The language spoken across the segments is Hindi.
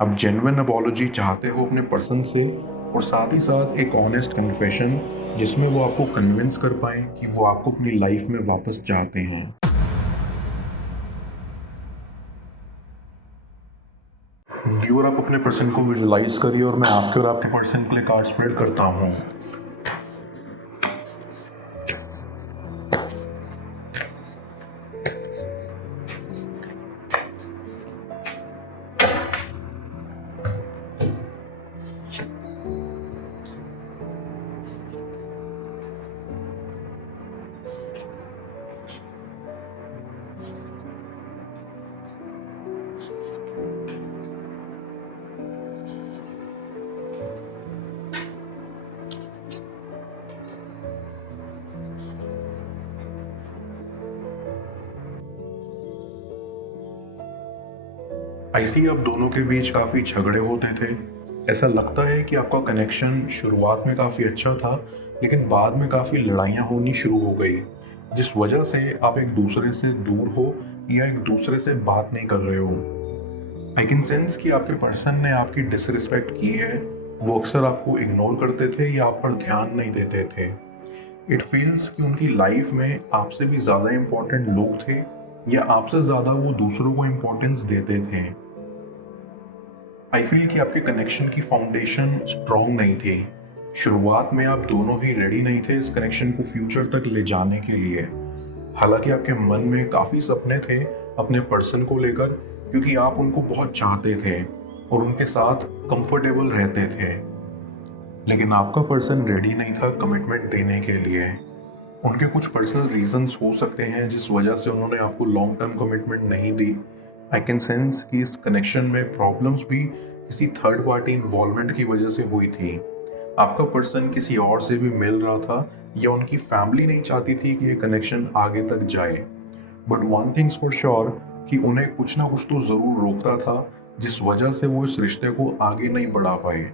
आप जेन्युइन अपॉलजी चाहते हो अपने पर्सन से, और साथ ही साथ एक ऑनेस्ट कन्फेशन जिसमें वो आपको कन्विंस कर पाए कि वो आपको अपनी लाइफ में वापस चाहते हैं। व्यूअर, आप अपने पर्सन को विजुलाइज करिए और मैं आपके और आपके पर्सन के लिए कार्ड स्प्रेड करता हूँ। ऐसी आप दोनों के बीच काफ़ी झगड़े होते थे। ऐसा लगता है कि आपका कनेक्शन शुरुआत में काफ़ी अच्छा था, लेकिन बाद में काफ़ी लड़ाइयाँ होनी शुरू हो गई, जिस वजह से आप एक दूसरे से दूर हो या एक दूसरे से बात नहीं कर रहे हो। आई कैन सेंस कि आपके पर्सन ने आपकी डिसरिस्पेक्ट की है। वो अक्सर आपको इग्नोर करते थे या आप पर ध्यान नहीं देते थे। इट फील्स कि उनकी लाइफ में आपसे भी ज़्यादा इम्पोर्टेंट लोग थे, या आपसे ज़्यादा वो दूसरों को इम्पोर्टेंस देते थे। आई फील कि आपके कनेक्शन की फाउंडेशन स्ट्रॉन्ग नहीं थी। शुरुआत में आप दोनों ही रेडी नहीं थे इस कनेक्शन को फ्यूचर तक ले जाने के लिए। हालांकि आपके मन में काफ़ी सपने थे अपने पर्सन को लेकर, क्योंकि आप उनको बहुत चाहते थे और उनके साथ कंफर्टेबल रहते थे। लेकिन आपका पर्सन रेडी नहीं था कमिटमेंट देने के लिए। उनके कुछ पर्सनल रीजंस हो सकते हैं जिस वजह से उन्होंने आपको लॉन्ग टर्म कमिटमेंट नहीं दी। आई कैन सेंस कि इस कनेक्शन में प्रॉब्लम्स भी किसी थर्ड पार्टी इन्वॉल्वमेंट की वजह से हुई थी। आपका पर्सन किसी और से भी मिल रहा था, या उनकी फैमिली नहीं चाहती थी कि ये कनेक्शन आगे तक जाए। But one things for sure कि उन्हें कुछ ना कुछ तो ज़रूर रोकता था, जिस वजह से वो इस रिश्ते को आगे नहीं बढ़ा पाए।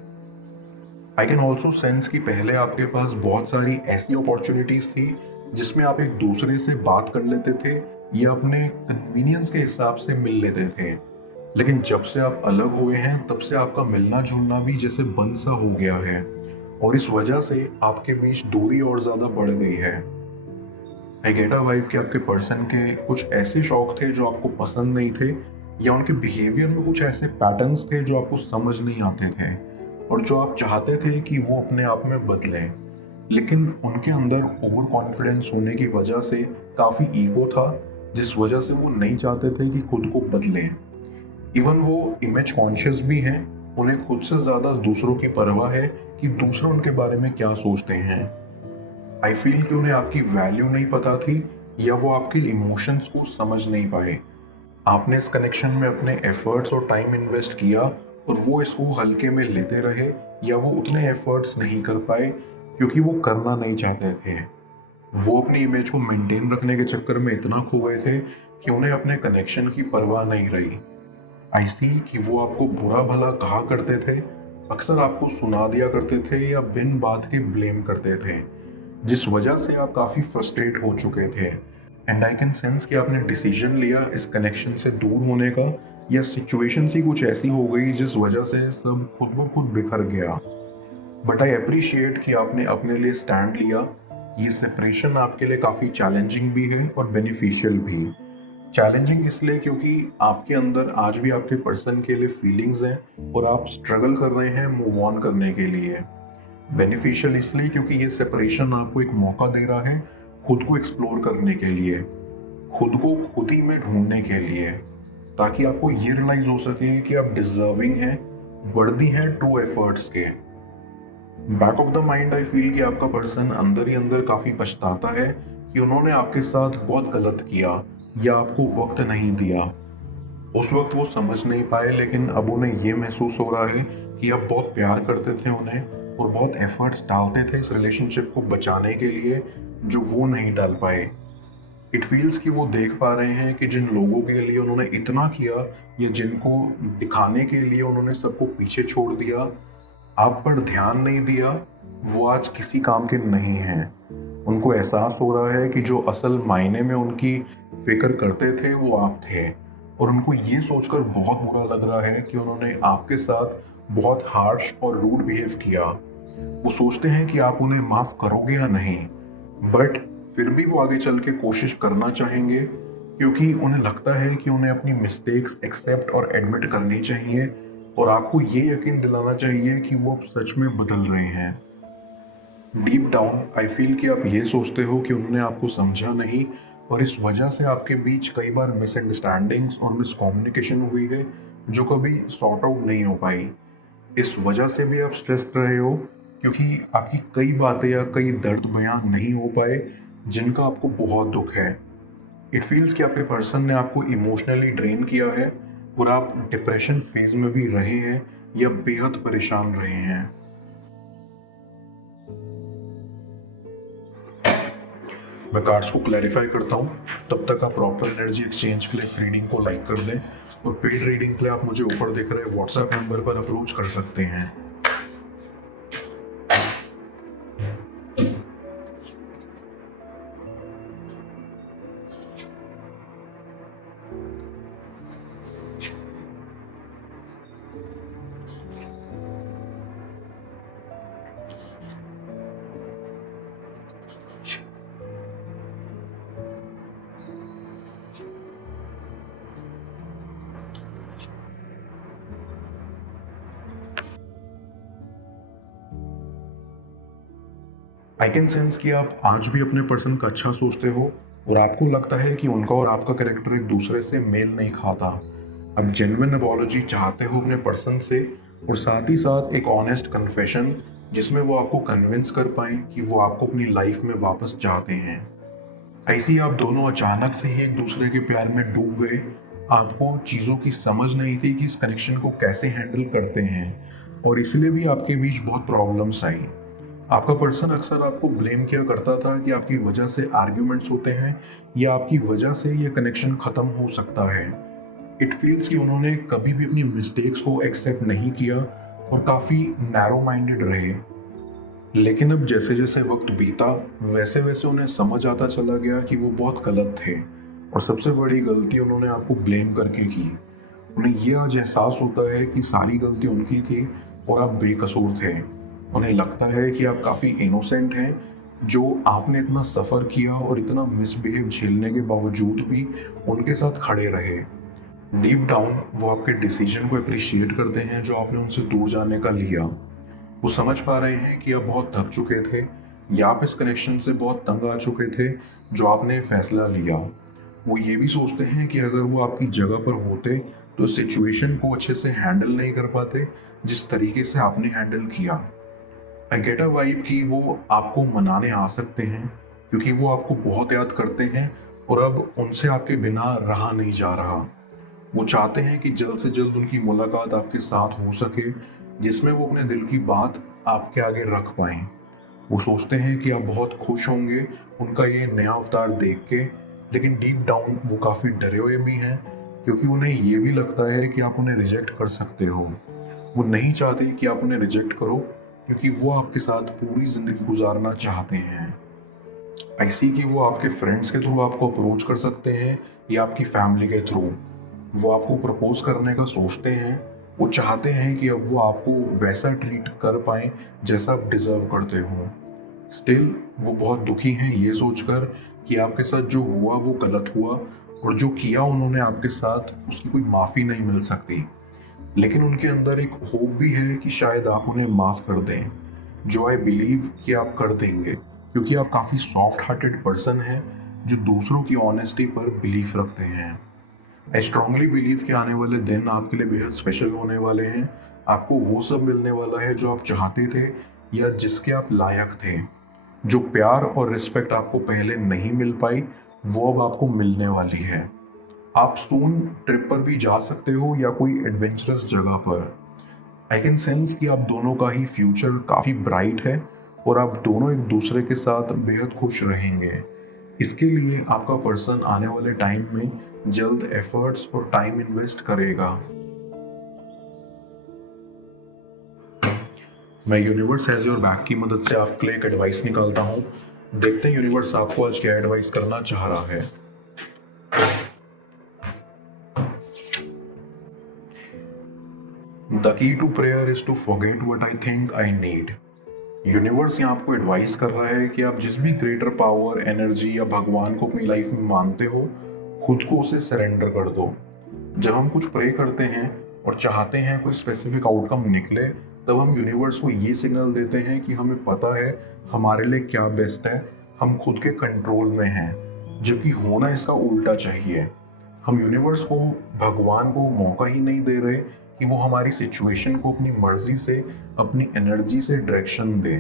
आई कैन ऑल्सो सेंस कि पहले आपके पास बहुत सारी ऐसी अपॉर्चुनिटीज थी जिसमें आप एक दूसरे से बात कर लेते थे या अपने कन्वीनियंस के हिसाब से मिल लेते थे। लेकिन जब से आप अलग हुए हैं तब से आपका मिलना जुलना भी जैसे बंद सा हो गया है, और इस वजह से आपके बीच दूरी और ज़्यादा बढ़ गई है। आई गेट अ वाइब कि आपके पर्सन के कुछ ऐसे शौक थे जो आपको पसंद नहीं थे, या उनके बिहेवियर में कुछ ऐसे पैटर्न्स थे जो आपको समझ नहीं आते थे, और जो आप चाहते थे कि वो अपने आप में बदलें। लेकिन उनके अंदर ओवर कॉन्फिडेंस होने की वजह से काफ़ी ईगो था, जिस वजह से वो नहीं चाहते थे कि खुद को बदलें। इवन वो इमेज कॉन्शियस भी हैं। उन्हें खुद से ज़्यादा दूसरों की परवाह है कि दूसरे उनके बारे में क्या सोचते हैं। आई फील कि उन्हें आपकी वैल्यू नहीं पता थी, या वो आपके इमोशंस को समझ नहीं पाए। आपने इस कनेक्शन में अपने एफर्ट्स और टाइम इन्वेस्ट किया, और वो इसको हल्के में लेते रहे, या वो उतने एफर्ट्स नहीं कर पाए क्योंकि वो करना नहीं चाहते थे। वो अपनी इमेज को मेंटेन रखने के चक्कर में इतना खो गए थे कि उन्हें अपने कनेक्शन की परवाह नहीं रही। आई सी कि वो आपको बुरा भला कहा करते थे, अक्सर आपको सुना दिया करते थे या बिन बात के ब्लेम करते थे, जिस वजह से आप काफ़ी फ्रस्ट्रेट हो चुके थे। एंड आई कैन सेंस कि आपने डिसीजन लिया इस कनेक्शन से दूर होने का, या सिचुएशन सी कुछ ऐसी हो गई जिस वजह से सब खुद ब खुद बिखर गया। बट आई अप्रिशिएट कि आपने अपने लिए स्टैंड लिया। ये सेपरेशन आपके लिए काफ़ी चैलेंजिंग भी है और बेनिफिशियल भी। चैलेंजिंग इसलिए क्योंकि आपके अंदर आज भी आपके पर्सन के लिए फीलिंग्स हैं और आप स्ट्रगल कर रहे हैं मूव ऑन करने के लिए। बेनिफिशियल इसलिए क्योंकि ये सेपरेशन आपको एक मौका दे रहा है खुद को एक्सप्लोर करने के लिए, खुद को खुद ही में ढूंढने के लिए, ताकि आपको ये रियलाइज हो सके कि आप डिजर्विंग हैं, वर्दी हैं ट्रू एफर्ट्स के। Back of the mind I feel कि आपका पर्सन अंदर ही अंदर काफ़ी पछताता है कि उन्होंने आपके साथ बहुत गलत किया या आपको वक्त नहीं दिया। उस वक्त वो समझ नहीं पाए, लेकिन अब उन्हें ये महसूस हो रहा है कि आप बहुत प्यार करते थे उन्हें और बहुत एफर्ट्स डालते थे इस रिलेशनशिप को बचाने के लिए, जो वो नहीं डाल पाए। इट फील्स कि वो देख पा रहे हैं कि जिन लोगों के लिए उन्होंने इतना किया, या जिनको दिखाने के लिए उन्होंने सबको पीछे छोड़ दिया, आप पर ध्यान नहीं दिया, वो आज किसी काम के नहीं हैं। उनको एहसास हो रहा है कि जो असल मायने में उनकी फिक्र करते थे वो आप थे, और उनको ये सोचकर बहुत बुरा लग रहा है कि उन्होंने आपके साथ बहुत हार्श और रूड बिहेव किया। वो सोचते हैं कि आप उन्हें माफ़ करोगे या नहीं, बट फिर भी वो आगे चल के कोशिश करना चाहेंगे, क्योंकि उन्हें लगता है कि उन्हें अपनी मिस्टेक्स एक्सेप्ट और एडमिट करनी चाहिए और आपको ये यकीन दिलाना चाहिए कि वो अब सच में बदल रहे हैं। डीप डाउन आई फील कि आप ये सोचते हो कि उन्होंने आपको समझा नहीं और इस वजह से आपके बीच कई बार मिसअंडरस्टैंडिंग्स और मिसकम्युनिकेशन हुई है जो कभी सॉर्ट आउट नहीं हो पाई। इस वजह से भी आप स्ट्रेस्ड रहे हो क्योंकि आपकी कई बातें या कई दर्द बयां नहीं हो पाए जिनका आपको बहुत दुख है। इट फील्स कि आपके पर्सन ने आपको इमोशनली ड्रेन किया है और आप डिप्रेशन फेज में भी रहे हैं या बेहद परेशान रहे हैं। मैं कार्ड्स को क्लैरिफाई करता हूँ, तब तक आप प्रॉपर एनर्जी एक्सचेंज के लिए इस रीडिंग को लाइक कर दें और पेड रीडिंग के लिए आप मुझे ऊपर दिख रहे व्हाट्सएप नंबर पर अप्रोच कर सकते हैं। आई कैन सेंस कि आप आज भी अपने पर्सन का अच्छा सोचते हो और आपको लगता है कि उनका और आपका कैरेक्टर एक दूसरे से मेल नहीं खाता। आप जेन्युइन अपॉलजी चाहते हो अपने पर्सन से और साथ ही साथ एक ऑनेस्ट कन्फेशन जिसमें वो आपको कन्विंस कर पाए कि वो आपको अपनी लाइफ में वापस चाहते हैं। ऐसे ही आप दोनों अचानक से ही एक दूसरे के प्यार में डूब गए। आपको चीज़ों की समझ नहीं थी कि इस कनेक्शन को कैसे हैंडल करते हैं और इसलिए भी आपके बीच बहुत प्रॉब्लम्स आई। आपका पर्सन अक्सर आपको ब्लेम किया करता था कि आपकी वजह से आर्ग्यूमेंट्स होते हैं या आपकी वजह से ये कनेक्शन ख़त्म हो सकता है। इट फील्स कि उन्होंने कभी भी अपनी मिस्टेक्स को एक्सेप्ट नहीं किया और काफ़ी नैरो माइंडेड रहे। लेकिन अब जैसे जैसे वक्त बीता वैसे वैसे उन्हें समझ आता चला गया कि वो बहुत गलत थे और सबसे बड़ी गलती उन्होंने आपको ब्लेम करके की। उन्हें ये आज एहसास होता है कि सारी गलती उनकी थी और आप बेकसूर थे। उन्हें लगता है कि आप काफ़ी इनोसेंट हैं, जो आपने इतना सफ़र किया और इतना मिसबिहेव झेलने के बावजूद भी उनके साथ खड़े रहे। डीप डाउन वो आपके डिसीजन को अप्रिशिएट करते हैं जो आपने उनसे दूर जाने का लिया। वो समझ पा रहे हैं कि आप बहुत थक चुके थे या आप इस कनेक्शन से बहुत तंग आ चुके थे जो आपने फैसला लिया। वो ये भी सोचते हैं कि अगर वो आपकी जगह पर होते तो सिचुएशन को अच्छे से हैंडल नहीं कर पाते जिस तरीके से आपने हैंडल किया। आई गेट अ वाइब कि वो आपको मनाने आ सकते हैं क्योंकि वो आपको बहुत याद करते हैं और अब उनसे आपके बिना रहा नहीं जा रहा। वो चाहते हैं कि जल्द से जल्द उनकी मुलाकात आपके साथ हो सके जिसमें वो अपने दिल की बात आपके आगे रख पाएं। वो सोचते हैं कि आप बहुत खुश होंगे उनका ये नया अवतार देख के, लेकिन डीप डाउन वो काफ़ी डरे हुए भी हैं क्योंकि उन्हें ये भी लगता है कि आप उन्हें रिजेक्ट कर सकते हो। वो नहीं चाहते कि आप उन्हें रिजेक्ट करो क्योंकि वो आपके साथ पूरी ज़िंदगी गुजारना चाहते हैं। ऐसी कि वो आपके फ्रेंड्स के थ्रू आपको अप्रोच कर सकते हैं या आपकी फैमिली के थ्रू। वो आपको प्रपोज करने का सोचते हैं। वो चाहते हैं कि अब वो आपको वैसा ट्रीट कर पाएँ जैसा आप डिज़र्व करते हो। स्टिल वो बहुत दुखी हैं ये सोचकर कि आपके साथ जो हुआ वो गलत हुआ और जो किया उन्होंने आपके साथ उसकी कोई माफ़ी नहीं मिल सकती। लेकिन उनके अंदर एक होप भी है कि शायद आप उन्हें माफ़ कर दें, जो आई बिलीव कि आप कर देंगे क्योंकि आप काफ़ी सॉफ्ट हार्टेड पर्सन हैं जो दूसरों की ऑनेस्टी पर बिलीव रखते हैं। आई स्ट्रांगली बिलीव कि आने वाले दिन आपके लिए बेहद स्पेशल होने वाले हैं। आपको वो सब मिलने वाला है जो आप चाहते थे या जिसके आप लायक थे। जो प्यार और रिस्पेक्ट आपको पहले नहीं मिल पाई वो अब आपको मिलने वाली है। आप सून ट्रिप पर भी जा सकते हो या कोई एडवेंचरस जगह पर। आई कैन सेंस कि आप दोनों का ही फ्यूचर काफ़ी ब्राइट है और आप दोनों एक दूसरे के साथ बेहद खुश रहेंगे। इसके लिए आपका पर्सन आने वाले टाइम में जल्द एफर्ट्स और टाइम इन्वेस्ट करेगा। मैं यूनिवर्स एज योर बैक की मदद से आपके लिए एक एडवाइस निकालता हूँ। देखते हैं यूनिवर्स आपको आज क्या एडवाइस करना चाह रहा है। Key to prayer is to forget what I think I need. Universe यहाँ आपको एडवाइस कर रहा है कि आप जिस भी ग्रेटर पावर, एनर्जी या भगवान को अपनी लाइफ में मानते हो, खुद को उसे सरेंडर कर दो। जब हम कुछ प्रे करते हैं और चाहते हैं कोई स्पेसिफिक आउटकम निकले, तब हम यूनिवर्स को ये सिग्नल देते हैं कि हमें पता है हमारे लिए क्या बेस्ट है, हम खुद के कंट्रोल में हैं, जबकि होना इसका उल्टा चाहिए। हम यूनिवर्स को, भगवान को मौका ही नहीं दे रहे कि वो हमारी सिचुएशन को अपनी मर्जी से, अपनी एनर्जी से डायरेक्शन दे।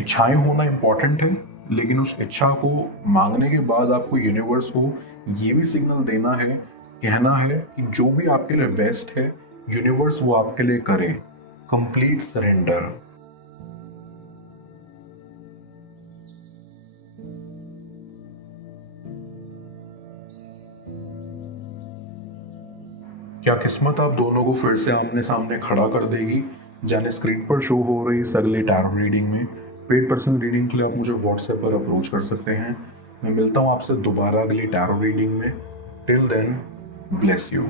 इच्छाएं होना इम्पॉर्टेंट है, लेकिन उस इच्छा को मांगने के बाद आपको यूनिवर्स को ये भी सिग्नल देना है, कहना है कि जो भी आपके लिए बेस्ट है, यूनिवर्स वो आपके लिए करे। Complete surrender. क्या किस्मत आप दोनों को फिर से आमने सामने खड़ा कर देगी? जाने स्क्रीन पर शो हो रही इस अगले टैरो रीडिंग में। पेड पर्सनल रीडिंग के लिए आप मुझे व्हाट्सएप पर अप्रोच कर सकते हैं। मैं मिलता हूँ आपसे दोबारा अगली टैरो रीडिंग में। Till then, bless you.